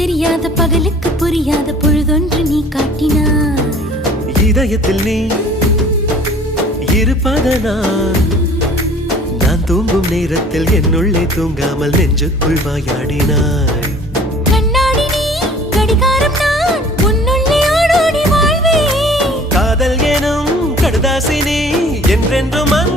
தெரியாத பகலுக்கு புரியாத பொழுதொன்று நீ காட்டினாய். இதயத்தில் நீ இருப்பதனால் நான் தூங்கும் நேரத்தில் என்னுள்ளே தூங்காமல் நெஞ்சுக்குள் வாயாடினாய். கண்ணாடி நீ கடிகாரம் நான் உன்னுள்ளே ஓடோடி வாழ்வேன். காதல் எனும் கடுதாசி நீ என்றென்றும்